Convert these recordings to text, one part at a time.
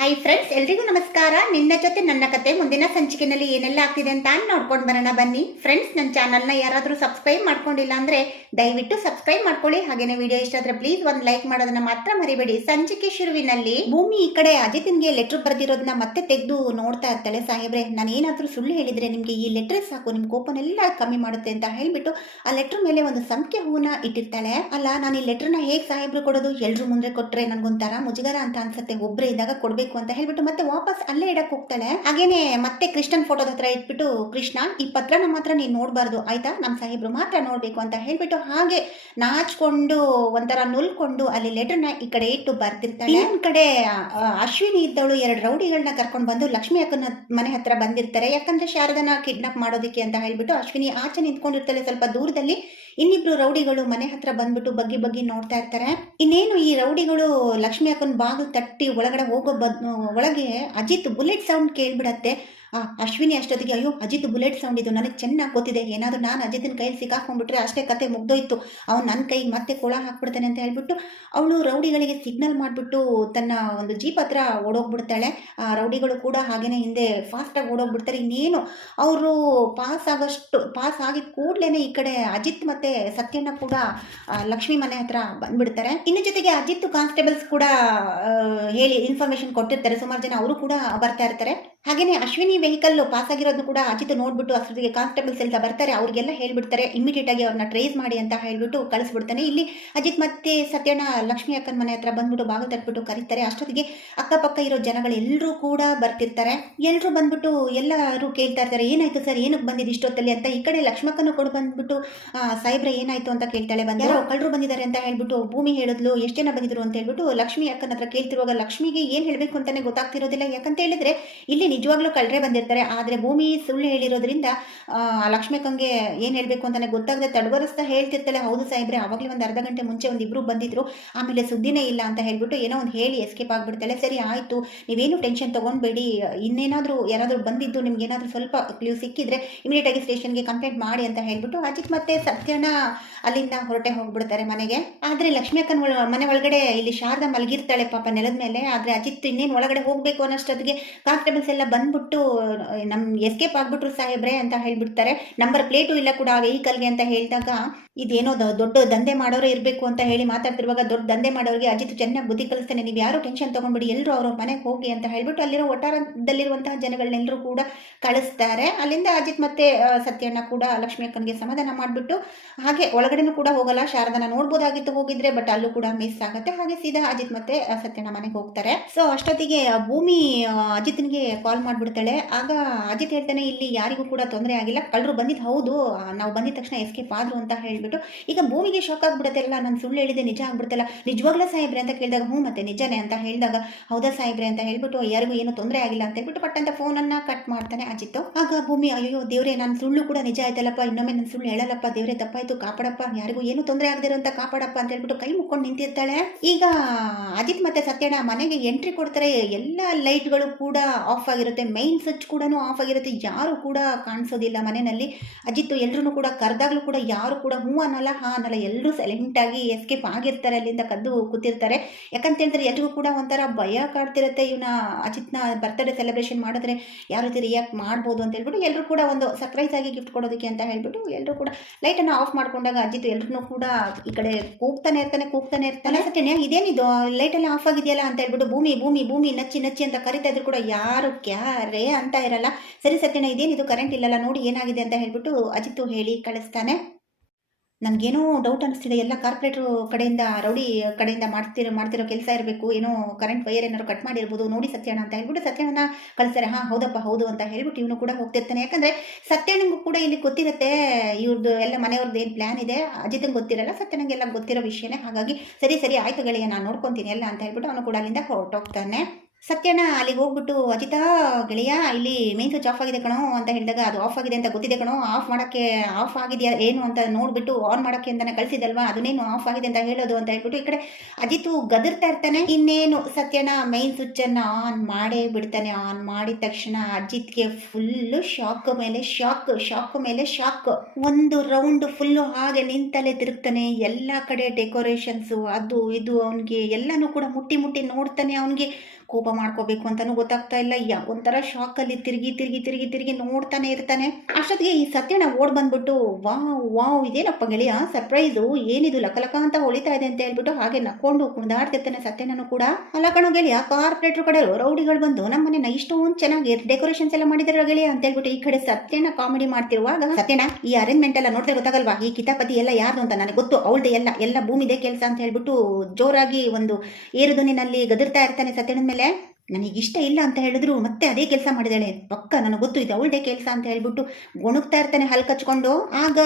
Hi friends ಎಲ್ರಿಗೂ ನಮಸ್ಕಾರ. ನಿನ್ನ ಜೊತೆ ನನ್ನ ಕತೆ ಮುಂದಿನ ಸಂಚಿಕೆನಲ್ಲಿ ಏನೆಲ್ಲ ಆಗ್ತಿದೆ ಅಂತ ನೋಡ್ಕೊಂಡು ಬರೋಣ ಬನ್ನಿ. ಫ್ರೆಂಡ್ಸ್ ನನ್ನ ಚಾನಲ್ನ ಯಾರಾದರೂ ಸಬ್ಸ್ಕ್ರೈಬ್ ಮಾಡ್ಕೊಂಡಿಲ್ಲ ಅಂದರೆ ದಯವಿಟ್ಟು ಸಬ್ಸ್ಕ್ರೈಬ್ ಮಾಡ್ಕೊಳ್ಳಿ. ಹಾಗೇನೇ ವಿಡಿಯೋ ಇಷ್ಟ ಆದರೆ ಪ್ಲೀಸ್ ಒಂದು ಲೈಕ್ ಮಾಡೋದನ್ನ ಮಾತ್ರ ಮರಿಬೇಡಿ. ಸಂಚಿಕೆ ಶುರುವಿನಲ್ಲಿ ಭೂಮಿ ಈ ಕಡೆ ಅಜಿತಿನ್ಗೆ ಲೆಟ್ರ್ ಬರೆದಿರೋದನ್ನ ಮತ್ತೆ ತೆಗೆದು ನೋಡ್ತಾ ಇರ್ತಾಳೆ. ಸಾಹೇಬ್ರೆ ನಾನು ಏನಾದರೂ ಸುಳ್ಳು ಹೇಳಿದರೆ ನಿಮಗೆ ಈ ಲೆಟ್ರ್ ಸಾಕು. ನಿಮ್ಮ ಕೋಪನೆಲ್ಲ ಕಮ್ಮಿ ಮಾಡುತ್ತೆ ಅಂತ ಹೇಳಿಬಿಟ್ಟು ಆ ಲೆಟ್ರ್ ಮೇಲೆ ಒಂದು ಸಂಖ್ಯೆ ಹೂವನ್ನ ಇಟ್ಟಿರ್ತಾಳೆ. ಅಲ್ಲ, ನಾನು ಈ ಲೆಟ್ರನ್ನ ಹೇಗೆ ಸಾಹೇಬ್ರು ಕೊಡೋದು? ಎಲ್ಲರೂ ಮುಂದೆ ಕೊಟ್ಟರೆ ನನಗೊಂಥರ ಮುಜುಗರ ಅಂತ ಅನ್ಸುತ್ತೆ. ಒಬ್ರೇ ಇದ್ದಾಗ ಕೊಡ್ಬೇಕು ಅಂತ ಹೇಳ್ಬಿಟ್ಟು ಮತ್ತೆ ವಾಪಸ್ ಅಲ್ಲೇ ಇಡಕ್ಕೆ ಹೋಗ್ತಾಳೆ. ಹಾಗೇನೆ ಮತ್ತೆ ಕೃಷ್ಣನ್ ಫೋಟೋದ ಹತ್ರ ಇಟ್ಬಿಟ್ಟು ಕೃಷ್ಣ ಈ ಪತ್ರ ನಮ್ಮ ಹತ್ರ ನೀನ್ ನೋಡಬಾರ್ದು ಆಯ್ತಾ? ನಮ್ಮ ಸಾಹೇಬ್ರು ಮಾತ್ರ ನೋಡ್ಬೇಕು ಅಂತ ಹೇಳ್ಬಿಟ್ಟು ಹಾಗೆ ನಾಚ್ಕೊಂಡು ಒಂಥರ ನುಲ್ಕೊಂಡು ಅಲ್ಲಿ ಲೆಟರ್ನ ಈ ಕಡೆ ಇಟ್ಟು ಬರ್ತಿರ್ತಾಳೆ. ಇನ್ನೊಂದ್ ಕಡೆ ಅಶ್ವಿನಿ ಇದ್ದವಳು ಎರಡು ರೌಡಿಗಳನ್ನ ಕರ್ಕೊಂಡು ಬಂದು ಲಕ್ಷ್ಮಿ ಅಕ್ಕನ ಮನೆ ಹತ್ರ ಬಂದಿರ್ತಾರೆ. ಯಾಕಂದ್ರೆ ಶಾರದನ ಕಿಡ್ನಾಪ್ ಮಾಡೋದಕ್ಕೆ ಅಂತ ಹೇಳ್ಬಿಟ್ಟು ಅಶ್ವಿನಿ ಆಚೆ ನಿಂತ್ಕೊಂಡಿರ್ತಾಳೆ ಸ್ವಲ್ಪ ದೂರದಲ್ಲಿ. ಇನ್ನಿಬ್ರು ರೌಡಿಗಳು ಮನೆ ಹತ್ರ ಬಂದ್ಬಿಟ್ಟು ಬಗ್ಗಿ ಬಗ್ಗಿ ನೋಡ್ತಾ ಇರ್ತಾರೆ. ಇನ್ನೇನು ಈ ರೌಡಿಗಳು ಲಕ್ಷ್ಮಿ ಅಕ್ಕನ ಬಾಗಿಲು ತಟ್ಟಿ ಒಳಗಡೆ ಹೋಗೋ ಬದ್ ಒಳಗೆ ಅಜಿತ್ ಬುಲೆಟ್ ಸೌಂಡ್ ಕೇಳ್ಬಿಡತ್ತೆ. ಅಶ್ವಿನಿ ಅಷ್ಟೊತ್ತಿಗೆ ಅಯ್ಯೋ ಅಜಿತ್ ಬುಲೆಟ್ ಸೌಂಡ್ ಇದು ನನಗೆ ಚೆನ್ನಾಗಿ ಗೊತ್ತಿದೆ. ಏನಾದರೂ ನಾನು ಅಜಿತ್ನ ಕೈಯಲ್ಲಿ ಸಿಕ್ಕಾಕೊಂಡ್ಬಿಟ್ರೆ ಅಷ್ಟೇ ಕತೆ ಮುಗ್ದೋಯ್ತು. ಅವ್ನು ನನ್ನ ಕೈಗೆ ಮತ್ತೆ ಕೊಳ ಹಾಕ್ಬಿಡ್ತಾನೆ ಅಂತ ಹೇಳ್ಬಿಟ್ಟು ಅವಳು ರೌಡಿಗಳಿಗೆ ಸಿಗ್ನಲ್ ಮಾಡಿಬಿಟ್ಟು ತನ್ನ ಒಂದು ಜೀಪ್ ಹತ್ರ ಓಡೋಗ್ಬಿಡ್ತಾಳೆ. ಆ ರೌಡಿಗಳು ಕೂಡ ಹಾಗೇನೆ ಹಿಂದೆ ಫಾಸ್ಟಾಗಿ ಓಡೋಗ್ಬಿಡ್ತಾರೆ. ಇನ್ನೇನು ಅವರು ಪಾಸ್ ಆಗೋಷ್ಟು ಪಾಸ್ ಆಗಿದ ಕೂಡಲೇ ಈ ಕಡೆ ಅಜಿತ್ ಮತ್ತೆ ಸತ್ಯಣ್ಣ ಕೂಡ ಆ, ಲಕ್ಷ್ಮಿ ಮನೆ ಹತ್ರ ಬಂದ್ಬಿಡ್ತಾರೆ. ಇನ್ನು ಜೊತೆಗೆ ಅಜಿತ್ ಕಾನ್ಸ್ಟೇಬಲ್ಸ್ ಕೂಡ ಆ, ಹೇಳಿ ಇನ್ಫಾರ್ಮೇಶನ್ ಕೊಟ್ಟಿರ್ತಾರೆ. ಸುಮಾರು ಜನ ಅವರು ಕೂಡ ಬರ್ತಾ ಇರ್ತಾರೆ. ಹಾಗೇನೆ ಅಶ್ವಿನಿ ವೆಹಿಕಲ್ ಪಾಸ್ ಆಗಿರೋದನ್ನು ಕೂಡ ಅಜಿತ್ ನೋಡ್ಬಿಟ್ಟು ಅಷ್ಟೊತ್ತಿಗೆ ಕಾನ್ಸ್ಟೇಬಲ್ಸ್ ಎಲ್ಲ ಬರ್ತಾರೆ. ಅವ್ರಿಗೆಲ್ಲ ಹೇಳ್ಬಿಡ್ತಾರೆ ಇಮಿಡಿಯೇಟ್ ಆಗಿ ಅವ್ರನ್ನ ಟ್ರೇಸ್ ಮಾಡಿ ಅಂತ ಹೇಳ್ಬಿಟ್ಟು ಕಳಿಸ್ಬಿಡ್ತಾನೆ. ಇಲ್ಲಿ ಅಜಿತ್ ಮತ್ತೆ ಸತ್ಯಣ್ಣ ಲಕ್ಷ್ಮಿ ಅಕ್ಕನ ಮನೆ ಹತ್ರ ಬಂದ್ಬಿಟ್ಟು ಬಾಗಿಲು ತಟ್ಬಿಟ್ಟು ಕರೀತಾರೆ. ಅಷ್ಟೊತ್ತಿಗೆ ಅಕ್ಕಪಕ್ಕ ಇರೋ ಜನಗಳು ಎಲ್ಲರೂ ಕೂಡ ಬರ್ತಿರ್ತಾರೆ. ಎಲ್ಲರೂ ಬಂದ್ಬಿಟ್ಟು ಎಲ್ಲರೂ ಕೇಳ್ತಾ ಇರ್ತಾರೆ ಏನಾಯ್ತು ಸರ್? ಏನಕ್ಕೆ ಬಂದಿದ್ದು ಇಷ್ಟೊತ್ತಲ್ಲಿ? ಅಂತ ಈ ಕಡೆ ಲಕ್ಷ್ಮಕ್ಕನು ಕೂಡ ಬಂದ್ಬಿಟ್ಟು ಸಾಹೇಬ್ರ ಏನಾಯ್ತು? ಅಂತ ಕೇಳ್ತಾಳೆ. ಬಂದ ಯಾರೋ ಕಳ್ಳರು ಬಂದಿದ್ದಾರೆ ಅಂತ ಹೇಳ್ಬಿಟ್ಟು ಭೂಮಿ ಹೇಳಿದ್ಲು ಎಷ್ಟು ಜನ ಬಂದಿದ್ರು? ಅಂತ ಹೇಳ್ಬಿಟ್ಟು ಲಕ್ಷ್ಮಿ ಅಕ್ಕನ ಹತ್ರ ಕೇಳ್ತಿರುವಾಗ ಲಕ್ಷ್ಮಿಗೆ ಏನು ಹೇಳಬೇಕು ಅಂತಾನೆ ಗೊತ್ತಾಗ್ತಿರೋದಿಲ್ಲ. ಯಾಕಂತ ಹೇಳಿದ್ರೆ ಇಲ್ಲಿ ನಿಜವಾಗ್ಲೂ ಕಳ್ಳರೆ ಬಂದಿರ್ತಾರೆ. ಆದರೆ ಭೂಮಿ ಸುಳ್ಳು ಹೇಳಿರೋದ್ರಿಂದ ಲಕ್ಷ್ಮೀಕಂಗೆ ಏನು ಹೇಳಬೇಕು ಅಂತಾನೆ ಗೊತ್ತಾಗದೆ ತಡವರಿಸ್ತಾ ಹೇಳ್ತಿರ್ತಾಳೆ. ಹೌದು ಸಾಹೇಬ್ರೆ ಆವಾಗಲೇ ಒಂದು ಅರ್ಧ ಗಂಟೆ ಮುಂಚೆ ಒಂದು ಇಬ್ರು ಬಂದಿದ್ರು. ಆಮೇಲೆ ಸುದ್ದಿನೇ ಇಲ್ಲ ಅಂತ ಹೇಳ್ಬಿಟ್ಟು ಏನೋ ಒಂದು ಹೇಳಿ ಎಸ್ಕೇಪ್ ಆಗ್ಬಿಡ್ತಾಳೆ. ಸರಿ, ಆಯಿತು. ನೀವೇನು ಟೆನ್ಷನ್ ತೊಗೊಂಡ್ಬೇಡಿ. ಇನ್ನೇನಾದರೂ ಯಾರಾದರೂ ಬಂದಿದ್ದು ನಿಮ್ಗೆ ಏನಾದರೂ ಸ್ವಲ್ಪ ಕ್ಲೂ ಸಿಕ್ಕಿದ್ರೆ ಇಮಿಡಿಯೇಟ್ ಆಗಿ ಸ್ಟೇಷನ್ಗೆ ಕಂಪ್ಲೇಂಟ್ ಮಾಡಿ ಅಂತ ಹೇಳ್ಬಿಟ್ಟು ಅಜಿತ್ ಮತ್ತೆ ಸತ್ಯನ ಅಲ್ಲಿಂದ ಹೊರಟೆ ಹೋಗ್ಬಿಡ್ತಾರೆ ಮನೆಗೆ. ಆದ್ರೆ ಲಕ್ಷ್ಮೀ ಅಕ್ಕನ ಮನೆ ಒಳಗಡೆ ಇಲ್ಲಿ ಶಾರದಾ ಮಲಗಿರ್ತಾಳೆ ಪಾಪ ನೆಲದ ಮೇಲೆ. ಆದ್ರೆ ಅಜಿತ್ ಇನ್ನೇನು ಒಳಗಡೆ ಹೋಗ್ಬೇಕು ಅನ್ನೋಷ್ಟೊತ್ತಿಗೆ ಕಾನ್ಸ್ಟೇಬಲ್ಸ್ ಬಂದ್ಬಿಟ್ಟು ನಮ್ ಎಸ್ಕೇಪ್ ಆಗ್ಬಿಟ್ರು ಸಾಹೇಬ್ರೆ ಅಂತ ಹೇಳ್ಬಿಡ್ತಾರೆ. ನಂಬರ್ ಪ್ಲೇಟು ಇಲ್ಲ ಕೂಡ ವೆಹಿಕಲ್ಗೆ ಅಂತ ಹೇಳಿದಾಗ ಇದೇನೋ ದೊಡ್ಡ ದಂಧೆ ಮಾಡೋರೇ ಇರಬೇಕು ಅಂತ ಹೇಳಿ ಮಾತಾಡ್ತಿರುವಾಗ ದೊಡ್ಡ ದಂಧೆ ಮಾಡೋರಿಗೆ ಅಜಿತ್ ಚೆನ್ನಾಗಿ ಬುದ್ಧಿ ಕಲಿಸ್ತಾನೆ, ನೀವು ಯಾರು ಟೆನ್ಷನ್ ತೊಗೊಂಡ್ಬಿಡಿ ಎಲ್ಲರೂ ಅವ್ರ ಮನೆಗೆ ಹೋಗಿ ಅಂತ ಹೇಳಿಬಿಟ್ಟು ಅಲ್ಲಿರೋ ಒಟ್ಟಾರದಲ್ಲಿರುವಂತಹ ಜನಗಳನ್ನೆಲ್ಲರೂ ಕೂಡ ಕಳಿಸ್ತಾರೆ. ಅಲ್ಲಿಂದ ಅಜಿತ್ ಮತ್ತೆ ಸತ್ಯಣ್ಣ ಕೂಡ ಲಕ್ಷ್ಮಿ ಅಕ್ಕನಿಗೆ ಸಮಾಧಾನ ಮಾಡಿಬಿಟ್ಟು ಹಾಗೆ ಒಳಗಡೆನೂ ಕೂಡ ಹೋಗಲ್ಲ, ಶಾರದನ ನೋಡ್ಬೋದಾಗಿತ್ತು ಹೋಗಿದ್ರೆ ಬಟ್ ಅಲ್ಲೂ ಕೂಡ ಮಿಸ್ ಆಗುತ್ತೆ. ಹಾಗೆ ಸೀದಾ ಅಜಿತ್ ಮತ್ತೆ ಸತ್ಯಣ್ಣ ಮನೆಗೆ ಹೋಗ್ತಾರೆ. ಸೊ ಅಷ್ಟೊತ್ತಿಗೆ ಭೂಮಿ ಅಜಿತ್ನಿಗೆ ಕಾಲ್ ಮಾಡಿಬಿಡ್ತಾಳೆ. ಆಗ ಅಜಿತ್ ಹೇಳ್ತಾನೆ, ಇಲ್ಲಿ ಯಾರಿಗೂ ಕೂಡ ತೊಂದರೆ ಆಗಿಲ್ಲ, ಕಳ್ಳರು ಬಂದಿದ್ದು ಹೌದು ನಾವು ಬಂದಿದ ತಕ್ಷಣ ಎಸ್ಕೇಪ್ ಆದ್ರು ಅಂತ ಹೇಳ್ಬಿಟ್ಟು, ಈಗ ಭೂಮಿಗೆ ಶಾಕ್ ಆಗ್ಬಿಡುತ್ತೆ ಅಲ್ಲ, ನಾನು ಸುಳ್ಳು ಹೇಳಿದೆ ನಿಜ ಆಗ್ಬಿಡ್ತಲ್ಲ ನಿಜವಾಗ್ಲೂ ಸಾಹೇಬ್ರೆ ಅಂತ ಕೇಳಿದಾಗ, ಹ್ಞೂ ಮತ್ತೆ, ನಿಜನೇ, ಅಂತ ಹೇಳಿದಾಗ, ಹೌದಾ ಸಾಹೇಬ್ರೆ ಅಂತ ಹೇಳ್ಬಿಟ್ಟು, ಯಾರಿಗೂ ಏನು ತೊಂದರೆ ಆಗಿಲ್ಲ, ಅಂತ ಹೇಳ್ಬಿಟ್ಟು ಬಟ್ ಅಂತ ಫೋನನ್ನ ಕಟ್ ಮಾಡ್ತಾನೆ ಅಜಿತ್ ಆಗ ಭೂಮಿ ಅಯ್ಯೋ ದೇವ್ರೆ, ನಾನು ಸುಳ್ಳು ಕೂಡ ನಿಜ ಆಯ್ತಲ್ಲಪ್ಪ, ಇನ್ನೊಮ್ಮೆ ನಾನು ಸುಳ್ಳು ಹೇಳಲ್ಲಪ್ಪ, ದೇವ್ರೆ, ತಪ್ಪಾಯ್ತು, ಕಾಪಾಡಪ್ಪ, ಯಾರಿಗೂ ಏನು ತೊಂದರೆ ಆಗದಿರೋ ಅಂತ ಕಾಪಾಡಪ್ಪ, ಅಂತ ಹೇಳ್ಬಿಟ್ಟು ಕೈ ಮುಕ್ಕೊಂಡು ನಿಂತಿರ್ತಾಳೆ. ಈಗ ಅಜಿತ್ ಮತ್ತೆ ಸತ್ಯಣ್ಣ ಮನೆಗೆ ಎಂಟ್ರಿ ಕೊಡ್ತಾರೆ, ಎಲ್ಲ ಲೈಟ್ಗಳು ಕೂಡ ಆಫ್ ಆಗಿರುತ್ತೆ ಮೈನ್ ಸ್ವಿಚ್ ಕೂಡ ಆಫ್ ಆಗಿರುತ್ತೆ, ಯಾರು ಕೂಡ ಕಾಣಿಸೋದಿಲ್ಲ ಮನೆಯಲ್ಲಿ. ಅಜಿತ್ ಎಲ್ಲರೂ ಕೂಡ, ಕರೆದಾಗ್ಲೂ ಕೂಡ ಯಾರು ಕೂಡ ಹೂ ಅನ್ನೋಲ್ಲ ಹಾ ಅನ್ನೋಲ್ಲ ಎಲ್ಲರೂ ಸೈಲೆಂಟಾಗಿ ಎಸ್ಕೇಪ್ ಆಗಿರ್ತಾರೆ ಅಲ್ಲಿಂದ ಕದ್ದು ಕೂತಿರ್ತಾರೆ. ಯಾಕಂತೇಳಿದ್ರೆ ಎಲ್ರಿಗೂ ಕೂಡ ಒಂಥರ ಭಯ ಕಾಡ್ತಿರುತ್ತೆ ಇವನ ಅಜಿತ್ನ ಬರ್ತ್ಡೇ ಸೆಲೆಬ್ರೇಷನ್ ಮಾಡಿದ್ರೆ. ಯಾವ ರೀತಿ ರಿಯಾಕ್ಟ್ ಮಾಡ್ಬೋದು ಅಂತ ಹೇಳ್ಬಿಟ್ಟು ಎಲ್ಲರೂ ಕೂಡ ಒಂದು ಸರ್ಪ್ರೈಸ್ ಆಗಿ ಗಿಫ್ಟ್ ಕೊಡೋದಕ್ಕೆ ಅಂತ ಹೇಳ್ಬಿಟ್ಟು ಎಲ್ಲರೂ ಕೂಡ ಲೈಟನ್ನು ಆಫ್ ಮಾಡ್ಕೊಂಡಾಗ ಅಜಿತ್ ಎಲ್ರೂ ಕೂಡ ಈ ಕಡೆ ಕೂಗ್ತಾನೆ ಇರ್ತಾನೆ ಕೂಗ್ತಾನೆ ಇರ್ತಾನೆ. ಸತ್ಯನೇ ಇದೇನಿದು? ಲೈಟೆಲ್ಲ ಆಫ್ ಆಗಿದೆಯಲ್ಲ ಅಂತ ಹೇಳ್ಬಿಟ್ಟು ಭೂಮಿ ಭೂಮಿ ಭೂಮಿ ನಚ್ಚಿ ನಚ್ಚಿ ಅಂತ ಕರಿತಾ ಇದ್ರು ಕೂಡ ಯಾರು ಕ್ಯಾರೇ ಅಂತ ಇರಲ್ಲ. ಸರಿ ಸತ್ಯಣ್ಣ ಇದೇನಿದು? ಕರೆಂಟ್ ಇಲ್ಲಲ್ಲ, ನೋಡಿ ಏನಾಗಿದೆ ಅಂತ ಹೇಳ್ಬಿಟ್ಟು ಅಜಿತ್ ಹೇಳಿ ಕಳಿಸ್ತಾನೆ. ನನಗೇನೋ ಡೌಟ್ ಅನಿಸ್ತಿದೆ. ಎಲ್ಲ ಕಾರ್ಪೊರೇಟ್ರು ಕಡೆಯಿಂದ, ರೌಡಿ ಕಡೆಯಿಂದ ಮಾಡ್ತಿರೋ ಮಾಡ್ತಿರೋ ಕೆಲಸ ಇರಬೇಕು. ಏನೋ ಕರೆಂಟ್ ವೈರ್ ಏನಾದ್ರು ಕಟ್ ಮಾಡಿರ್ಬೋದು. ನೋಡಿ ಸತ್ಯಣ್ಣ ಅಂತ ಹೇಳ್ಬಿಟ್ಟು ಸತ್ಯಣ್ಣನ ಕಳಿಸ್ತಾರೆ. ಹಾಂ, ಹೌದಪ್ಪ, ಹೌದು ಅಂತ ಹೇಳ್ಬಿಟ್ಟು ಇವನು ಕೂಡ ಹೋಗ್ತಿರ್ತಾನೆ. ಯಾಕಂದರೆ ಸತ್ಯಣ್ಣಂಗೂ ಕೂಡ ಇಲ್ಲಿ ಗೊತ್ತಿರುತ್ತೆ ಇವ್ರದ್ದು ಎಲ್ಲ ಮನೆಯವ್ರದ್ದು ಏನು ಪ್ಲ್ಯಾನ್ ಇದೆ. ಅಜಿತಂಗೆ ಗೊತ್ತಿರಲ್ಲ, ಸತ್ಯಣ್ಣಂಗೆಲ್ಲ ಗೊತ್ತಿರೋ ವಿಷಯನೇ. ಹಾಗಾಗಿ ಸರಿ ಸರಿ, ಆಯ್ತು ಗೆಳೆಯ, ನಾನು ನೋಡ್ಕೊತೀನಿ, ಎಲ್ಲ ಅಂತ ಹೇಳ್ಬಿಟ್ಟು ಅವನು ಕೂಡ ಅಲ್ಲಿಂದ ಹೊರಟೋಗ್ತಾನೆ. ಸತ್ಯಣ್ಣ, ಅಲ್ಲಿಗೆ ಹೋಗ್ಬಿಟ್ಟು, ಅಜಿತಾ, ಗೆಳೆಯ, ಇಲ್ಲಿ ಮೇನ್ ಸ್ವಿಚ್ ಆಫ್ ಆಗಿದೆ ಕಣೋ, ಅಂತ ಹೇಳಿದಾಗ, ಅದು ಆಫ್ ಆಗಿದೆ ಅಂತ ಗೊತ್ತಿದೆ ಕಣೋ ಆಫ್ ಮಾಡೋಕ್ಕೆ ಆಫ್ ಆಗಿದೆಯಾ, ಏನು ಅಂತ ನೋಡ್ಬಿಟ್ಟು ಆನ್ ಮಾಡೋಕ್ಕೆ ಅಂತಾನೆ ಕಳಿಸಿದಲ್ವಾ ಅದನ್ನೇನು ಆಫ್ ಆಗಿದೆ ಅಂತ ಹೇಳೋದು ಅಂತ ಹೇಳ್ಬಿಟ್ಟು, ಈ ಕಡೆ ಅಜಿತು ಗದರ್ತಾ ಇರ್ತಾನೆ. ಇನ್ನೇನು, ಸತ್ಯಣ್ಣ ಮೈನ್ ಸ್ವಿಚ್ಚನ್ನು ಆನ್ ಮಾಡೇ ಬಿಡ್ತಾನೆ. ಆನ್ ಮಾಡಿದ ತಕ್ಷಣ, ಅಜಿತ್ಗೆ ಫುಲ್ಲು ಶಾಕ್ ಮೇಲೆ ಶಾಕ್ ಶಾಕ್ ಮೇಲೆ ಶಾಕ್ ಒಂದು ರೌಂಡ್ ಫುಲ್ಲು ಹಾಗೆ ನಿಂತಲೇ ತಿರುಗ್ತಾನೆ. ಎಲ್ಲ ಕಡೆ ಡೆಕೋರೇಷನ್ಸು ಅದು ಇದು ಅವನಿಗೆ, ಎಲ್ಲನೂ ಕೂಡ ಮುಟ್ಟಿ ಮುಟ್ಟಿ ನೋಡ್ತಾನೆ ಅವನಿಗೆ. ಕೋಪ ಮಾಡ್ಕೋಬೇಕು ಅಂತಾನೂ ಗೊತ್ತಾಗ್ತಾ ಇಲ್ಲ. ಯಾ, ಒಂಥರ ಅಲ್ಲಿ ತಿರುಗಿ ತಿರುಗಿ ತಿರುಗಿ ತಿರುಗಿ ನೋಡ್ತಾನೆ ಇರ್ತಾನೆ. ಅಷ್ಟೊತ್ತಿಗೆ ಈ ಸತ್ಯಣ್ಣ ಓಡ್ ಬಂದ್ಬಿಟ್ಟು, ವಾವ್ ವಾವ್, ಇದೇನಪ್ಪ ಗೆಳೆಯ? ಸರ್ಪ್ರೈಸು ಏನಿದು? ಲಕಲಕ ಲಕ ಅಂತ ಹೊಳಿತಾ ಇದೆ ಅಂತ ಹೇಳ್ಬಿಟ್ಟು ಹಾಗೆ ನಕ್ಕೊಂಡು ಕುಣಿದಾಡ್ತಿರ್ತಾನೆ ಸತ್ಯಣ್ಣನೂ ಕೂಡ. ಅಲ್ಲ ಕಣೋ ಗೆಳೆಯ ಕಾರ್ಪೊರೇಟರ್ ಕಡೆ ರೌಡಿಗಳು ಬಂದು ನಮ್ಮ ಮನೆನ ಇಷ್ಟೊಂದು ಚೆನ್ನಾಗಿ ಡೆಕೋರೇಷನ್ಸ್ ಎಲ್ಲ ಮಾಡಿದಾರೆ ಗೆಳೆಯ ಅಂತ ಹೇಳ್ಬಿಟ್ಟು ಈ ಕಡೆ ಸತ್ಯಣ್ಣ ಕಾಮಿಡಿ ಮಾಡ್ತಿರುವಾಗ ಸತ್ಯಣ್ಣ, ಈ ಅರೇಂಜ್ಮೆಂಟ್ ಎಲ್ಲ ನೋಡ್ತಾ ಗೊತ್ತಾಗಲ್ವಾ? ಈ ಕಿತಾಪತಿ ಎಲ್ಲ ಯಾರ್ದು ಅಂತ ನನಗೆ ಗೊತ್ತು. ಅವಳದೇ ಎಲ್ಲ ಎಲ್ಲ ಭೂಮಿದೆ ಕೆಲಸ ಅಂತ ಹೇಳ್ಬಿಟ್ಟು ಜೋರಾಗಿ ಒಂದು ಏರುದನಿನಲ್ಲಿ ಗದರ್ತಾ ಇರ್ತಾನೆ ಸತ್ಯನ ಮೇಲೆ. ನನಗೆ ಇಷ್ಟ ಇಲ್ಲ ಅಂತ ಹೇಳಿದ್ರು, ಮತ್ತೆ ಅದೇ ಕೆಲಸ ಮಾಡಿದಾಳೆ. ಪಕ್ಕ ನನಗೆ ಗೊತ್ತು ಇದು ಅವಳದೇ ಕೆಲಸ ಅಂತ ಹೇಳ್ಬಿಟ್ಟು ಗೊಣಗ್ತಾ ಇರ್ತಾನೆ ಹಲ್ ಕಚ್ಕೊಂಡು. ಆಗ